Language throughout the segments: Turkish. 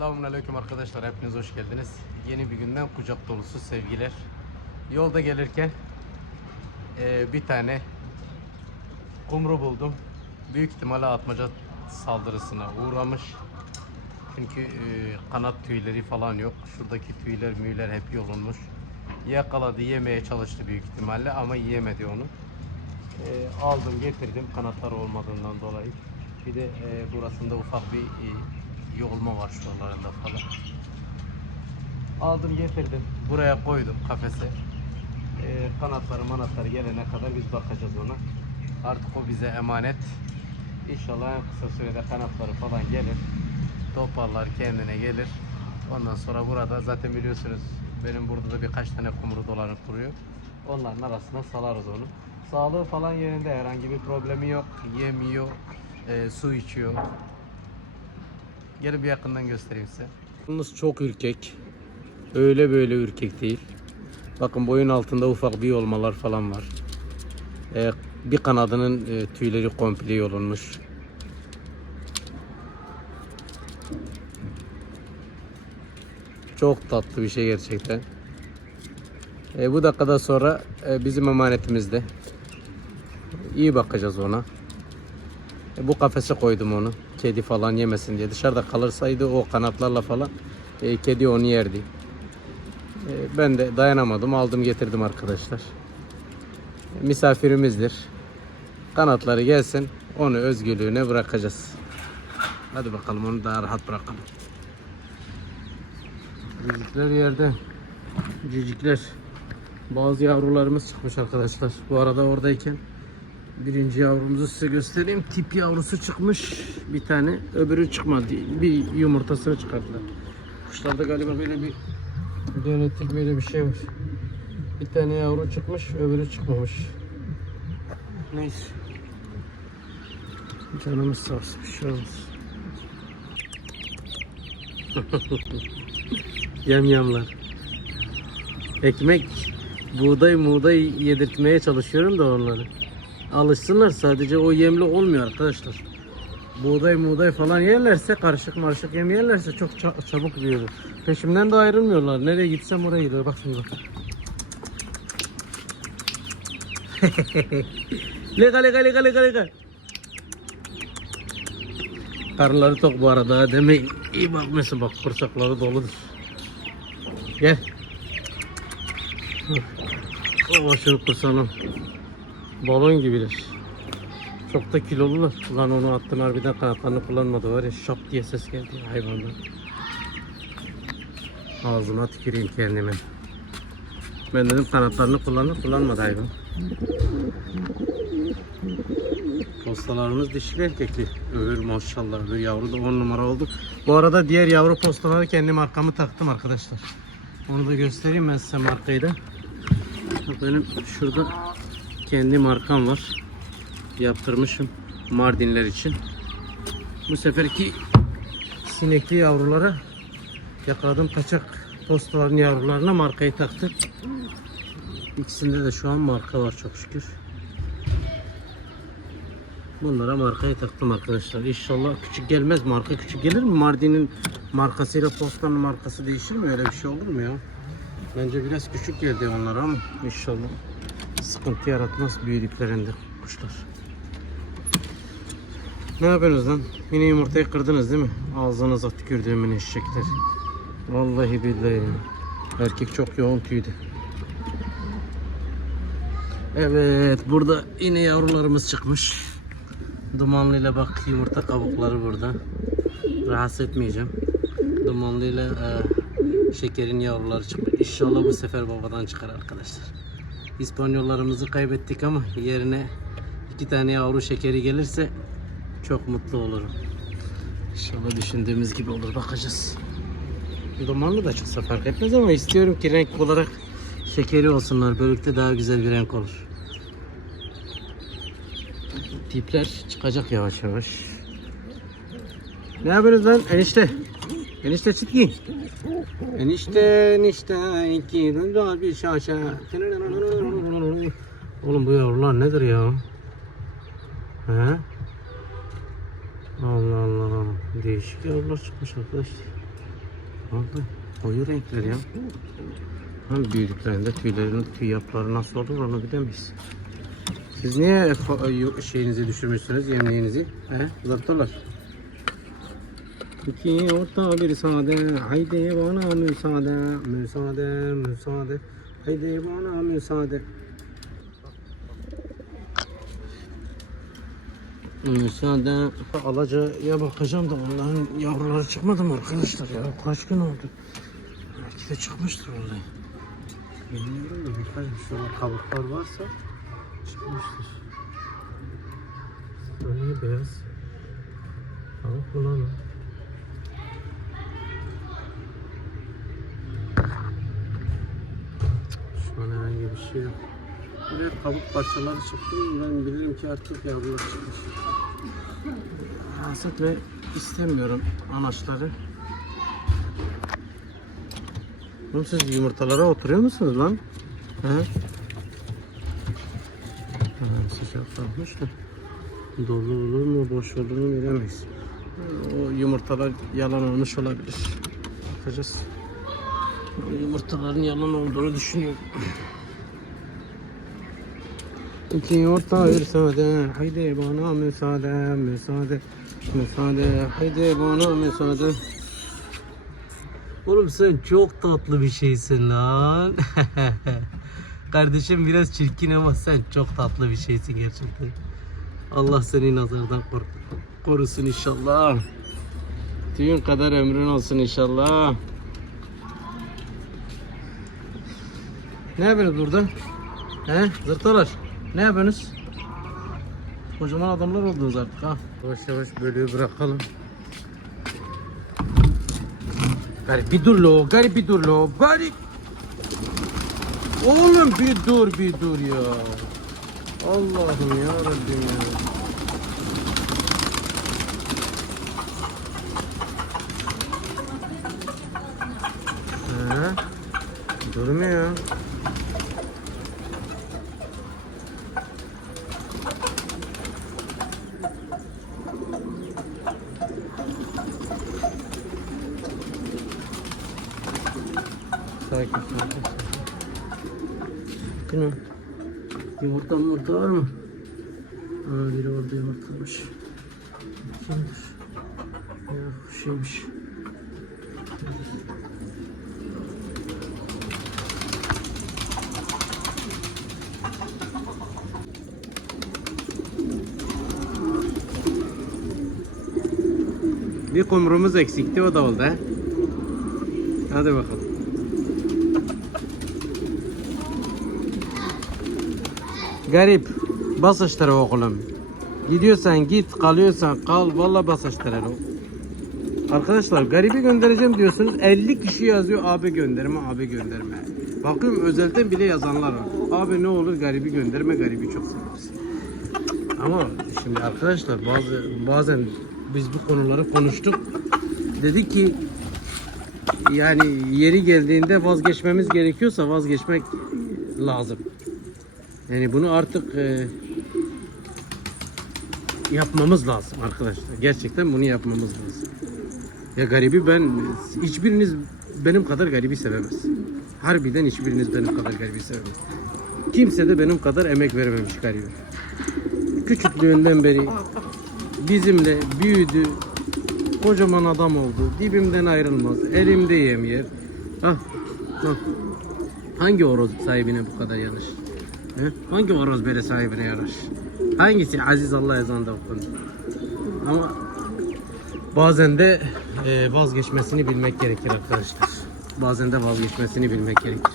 Selamünaleyküm arkadaşlar hepiniz hoş geldiniz. Yeni bir günden kucak dolusu sevgiler. Yolda gelirken eee, bir tane kumru buldum. Büyük ihtimalle atmaca saldırısına uğramış. Çünkü eee, kanat tüyleri falan yok. Şuradaki tüyler müyler hep yolunmuş. Yakaladı yemeye çalıştı büyük ihtimalle ama yiyemedi onu. Eee, aldım getirdim kanatları olmadığından dolayı. Bir de eee, burasında ufak bir eee, yolma var şuralarında falan. Aldım getirdim. Buraya koydum kafese. Eee, kanatları manatları gelene kadar biz bakacağız ona. Artık o bize emanet. İnşallah en kısa sürede kanatları falan gelir. Toparlar kendine gelir. Ondan sonra burada zaten biliyorsunuz benim burada da birkaç tane kumru dolanıp duruyor. Onların arasına salarız onu. Sağlığı falan yerinde herhangi bir problemi yok. Yemiyor, e, su içiyor. Gelin bir yakından göstereyim size. Yalnız çok ürkek. Öyle böyle ürkek değil. Bakın boyun altında ufak bir olmalar falan var. E, bir kanadının e, tüyleri komple yolunmuş. Çok tatlı bir şey gerçekten. E, bu dakikada sonra e, bizim emanetimizde. İyi bakacağız ona. E, bu kafese koydum onu. Kedi falan yemesin diye. Dışarıda kalırsaydı o kanatlarla falan e, kedi onu yerdi. E, ben de dayanamadım. Aldım getirdim arkadaşlar. E, misafirimizdir. Kanatları gelsin. Onu özgürlüğüne bırakacağız. Hadi bakalım onu daha rahat bırakalım. Cicikler yerde. Cicikler. Bazı yavrularımız çıkmış arkadaşlar. Bu arada oradayken birinci yavrumuzu size göstereyim. Tip yavrusu çıkmış bir tane. Öbürü çıkmadı. Bir yumurtasını çıkarttılar. Kuşlarda galiba böyle bir genetik böyle bir şey var. Bir tane yavru çıkmış, öbürü çıkmamış. Neyse. Canımız sağ olsun, bir şey olmaz. Yamyamlar. Ekmek, buğday muğday yedirtmeye çalışıyorum da onları. Alışsınlar sadece o yemli olmuyor arkadaşlar. Buğday muğday falan yerlerse karışık marışık yem yerlerse çok ça- çabuk büyür. Peşimden de ayrılmıyorlar. Nereye gitsem oraya gidiyor. Bak şimdi lega lega lega lega lega. Karnları tok bu arada demeyin. İyi bakmasın bak kursakları doludur. Gel. O şunu kursalım. Balon gibiler. Çok da kilolular. Lan onu attın harbiden kanatlarını kullanmadı var ya şap diye ses geldi hayvandan. Ağzına tüküreyim kendime. Ben dedim kanatlarını kullanır kullanmadı hayvan. Postalarımız dişili erkekli. Öbür maşallah öbür yavru da 10 numara oldu. Bu arada diğer yavru postaları kendi markamı taktım arkadaşlar. Onu da göstereyim ben size markayı da. Benim şurada kendi markam var. Yaptırmışım Mardinler için. Bu seferki sinekli yavrulara yakaladığım kaçak postaların yavrularına markayı taktım. İkisinde de şu an marka var çok şükür. Bunlara markayı taktım arkadaşlar. İnşallah küçük gelmez. Marka küçük gelir mi? Mardin'in markasıyla postanın markası değişir mi? Öyle bir şey olur mu ya? Bence biraz küçük geldi onlara ama inşallah sıkıntı yaratmaz büyüdüklerinde kuşlar. Ne yapıyorsunuz lan? Yine yumurtayı kırdınız değil mi? Ağzınıza tükürdüğümün eşekler. Vallahi billahi. Erkek çok yoğun tüydü. Evet burada yine yavrularımız çıkmış. Dumanlıyla bak yumurta kabukları burada. Rahatsız etmeyeceğim. Dumanlıyla e, şekerin yavruları çıkmış. İnşallah bu sefer babadan çıkar arkadaşlar. İspanyollarımızı kaybettik ama yerine iki tane yavru şekeri gelirse çok mutlu olurum. İnşallah düşündüğümüz gibi olur bakacağız. Dumanlı da çıksa fark etmez ama istiyorum ki renk olarak şekeri olsunlar. Böylelikle daha güzel bir renk olur. Tipler çıkacak yavaş yavaş. Ne yapıyorsunuz lan enişte? Enişte çitki. Enişte enişte iki dönüyor bir şaşa. Oğlum bu yavrular nedir ya? He? Allah Allah. Değişik yavrular çıkmış arkadaşlar. Oldu? Koyu renkler ya. Hem büyüdüklerinde tüylerin tüy yapıları nasıl olur onu bilemeyiz. Siz niye şeyinizi düşürmüşsünüz, yemliğinizi? He? Zırtolar. İki orta bir sade, haydi bana müsaade, müsaade, müsaade, haydi bana müsaade. Müsaade. Alaca'ya bakacağım da onların yavruları çıkmadı mı arkadaşlar ya? Kaç gün oldu? Belki de çıkmıştır vallahi. Bilmiyorum da birkaç şu kabuklar varsa çıkmıştır. Hani beyaz. Kabuk bulan. Şu an herhangi bir şey yok. Buraya kabuk parçaları çıktı ben bilirim ki artık yavrular çıkmış. Rahatsız etme istemiyorum anaçları. Oğlum siz yumurtalara oturuyor musunuz lan? He? Ha, sıcak kalmış da. Dolu olur mu boş olur mu bilemeyiz. O yumurtalar yalan olmuş olabilir. Bakacağız. O yumurtaların yalan olduğunu düşünüyorum. İki yumurta bir haydi bana müsaade, müsaade, müsaade, haydi bana müsaade. Oğlum sen çok tatlı bir şeysin lan. Kardeşim biraz çirkin ama sen çok tatlı bir şeysin gerçekten. Allah seni nazardan kor korusun inşallah. Tüyün kadar ömrün olsun inşallah. Ne yapıyorsunuz burada? He? Zırtalar. Ne yapıyorsunuz? Kocaman adamlar oldunuz artık ha. Yavaş yavaş bölüğü bırakalım. Garip bir dur lo, garip bir dur lo, garip. Oğlum bir dur bir dur ya. Allah'ım ya Rabbim ya. Mi? Yumurta yumurta var mı? Aa biri orada yumurtlamış. Kimdir? Ya şeymiş. Bir kumrumuz eksikti o da oldu he. Hadi bakalım. Garip. Bas açtırı oğlum. Gidiyorsan git, kalıyorsan kal. Valla bas açtırı. Arkadaşlar garibi göndereceğim diyorsunuz. 50 kişi yazıyor abi gönderme, abi gönderme. Bakıyorum özelden bile yazanlar var. Abi ne olur garibi gönderme, garibi çok severiz. Ama şimdi arkadaşlar bazı bazen biz bu konuları konuştuk. Dedik ki yani yeri geldiğinde vazgeçmemiz gerekiyorsa vazgeçmek lazım. Yani bunu artık e, yapmamız lazım arkadaşlar. Gerçekten bunu yapmamız lazım. Ya garibi ben hiçbiriniz benim kadar garibi sevemez. Harbiden hiçbiriniz benim kadar garibi sevemez. Kimse de benim kadar emek verememiş garibi. Küçüklüğünden beri bizimle büyüdü. Kocaman adam oldu. Dibimden ayrılmaz. Elimde yem yer. Ah, ah. Hangi horoz sahibine bu kadar yanlış? Hangi horoz böyle sahibine yaraş? Hangisi aziz Allah ezanda okundu? Ama bazen de e, vazgeçmesini bilmek gerekir arkadaşlar. Bazen de vazgeçmesini bilmek gerekir.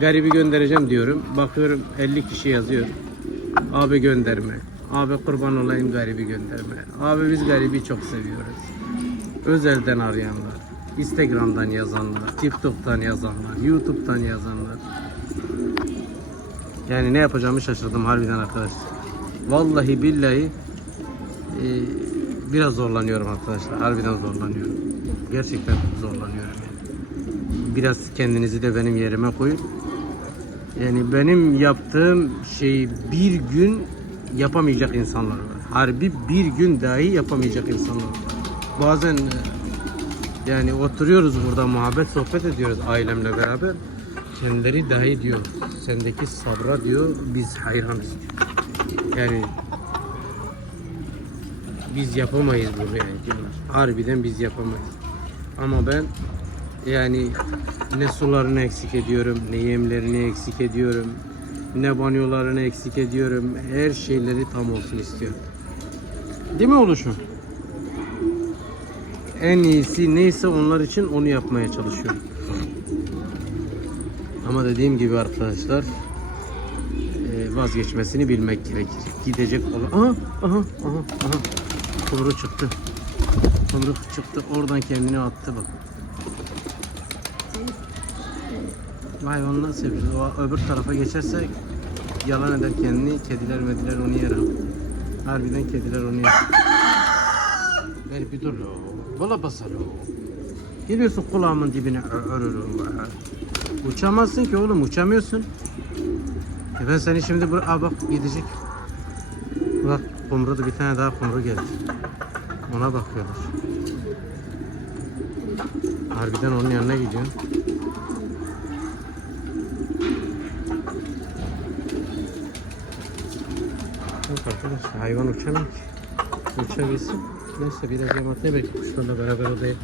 Garibi göndereceğim diyorum. Bakıyorum 50 kişi yazıyor. Abi gönderme. Abi kurban olayım garibi gönderme. Abi biz garibi çok seviyoruz. Özelden arayanlar. Instagram'dan yazanlar, TikTok'tan yazanlar, YouTube'dan yazanlar. Yani ne yapacağımı şaşırdım harbiden arkadaşlar. Vallahi billahi e, biraz zorlanıyorum arkadaşlar. Harbiden zorlanıyorum. Gerçekten zorlanıyorum. Yani. Biraz kendinizi de benim yerime koyun. Yani benim yaptığım şeyi bir gün yapamayacak insanlar var. Harbi bir gün dahi yapamayacak insanlar var. Bazen e, Yani oturuyoruz burada muhabbet sohbet ediyoruz ailemle beraber. Kendileri dahi diyor sendeki sabra diyor biz hayranız. Yani biz yapamayız bunu yani diyorlar. Harbiden biz yapamayız. Ama ben yani ne sularını eksik ediyorum, ne yemlerini eksik ediyorum, ne banyolarını eksik ediyorum. Her şeyleri tam olsun istiyorum. Değil mi oluşum? En iyisi neyse onlar için onu yapmaya çalışıyorum. Ama dediğim gibi arkadaşlar e, vazgeçmesini bilmek gerekir. Gidecek olan... Aha, aha, aha, aha. Kumru çıktı. Kumru çıktı. Oradan kendini attı bak. Hayvanlar seviyor. O öbür tarafa geçerse yalan eder kendini. Kediler mediler onu yer. ha. Harbiden kediler onu yer. Ver bir dur. Valla basar. Geliyorsun kulağımın dibine örürüm. Uçamazsın ki oğlum uçamıyorsun. E ben seni şimdi buraya Aa bak gidecek. Bak kumru da bir tane daha kumru geldi. Ona bakıyorlar. Harbiden onun yanına gidiyorum. Arkadaşlar hayvan uçamıyor ki. Uçabilsin. Neyse biraz yamataya belki kuşlarla beraber odaya.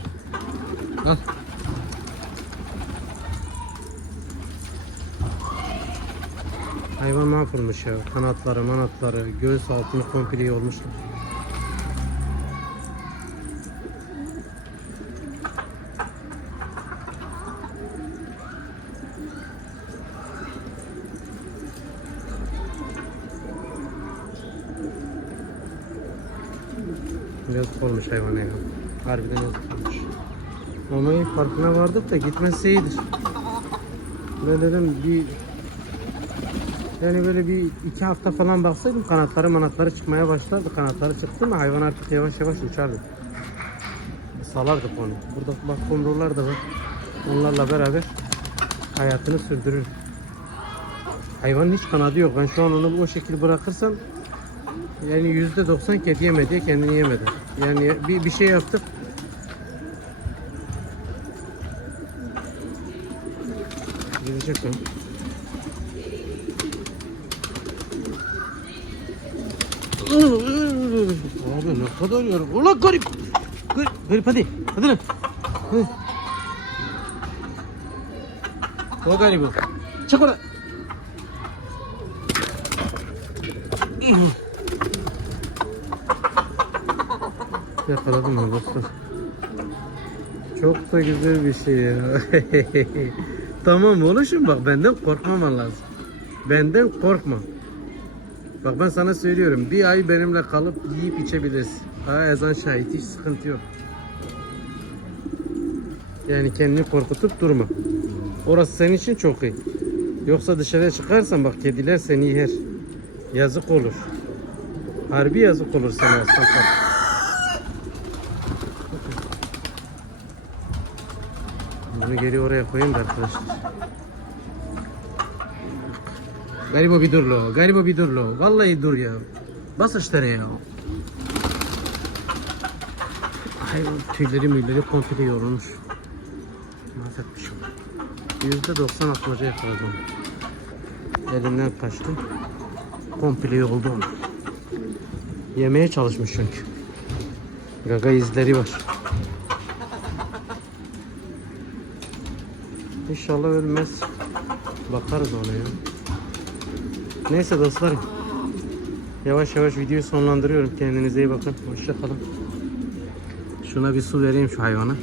Hayvan mahvolmuş ya. Kanatları, manatları, göğüs altını komple yormuşlar. Yazık olmuş hayvana ya. Harbiden yazık olmuş. Mamayı farkına vardık da gitmezse iyidir. Ben dedim bir yani böyle bir iki hafta falan baksaydım kanatları manatları çıkmaya başlardı. Kanatları çıktı mı hayvan artık yavaş yavaş uçardı. Salardık onu. Burada bak kumrular da var. Onlarla beraber hayatını sürdürür. Hayvanın hiç kanadı yok. Ben şu an onu o şekilde bırakırsam yani yüzde doksan kedi yemedi, kendini yemedi. Yani bir, bir şey yaptık. Gidecek o. Abi ne kadar yorum. Ulan garip. Garip, garip hadi. Hadi lan. Hadi. O garip o. Çık oradan. Yakaladım mı dostum? Çok da güzel bir şey ya. tamam oluşum bak benden korkmaman lazım. Benden korkma. Bak ben sana söylüyorum bir ay benimle kalıp yiyip içebilirsin. Ha ezan şahit hiç sıkıntı yok. Yani kendini korkutup durma. Orası senin için çok iyi. Yoksa dışarıya çıkarsan bak kediler seni yer. Yazık olur. Harbi yazık olur sana aslan parçası. Bunu geri oraya koyayım da arkadaşlar. Garibo bir dur lo. Garibo bir dur lo. Vallahi dur ya. Bas işte ya. Hayvan tüyleri müyleri komple yorulmuş. Mahvetmiş onu. Yüzde doksan atmaca yakaladım. Elimden kaçtı. Komple yoldu onu. Yemeye çalışmış çünkü. Gaga izleri var. İnşallah ölmez. Bakarız ona ya. Neyse dostlarım. Yavaş yavaş videoyu sonlandırıyorum. Kendinize iyi bakın. Hoşça kalın. Şuna bir su vereyim şu hayvana.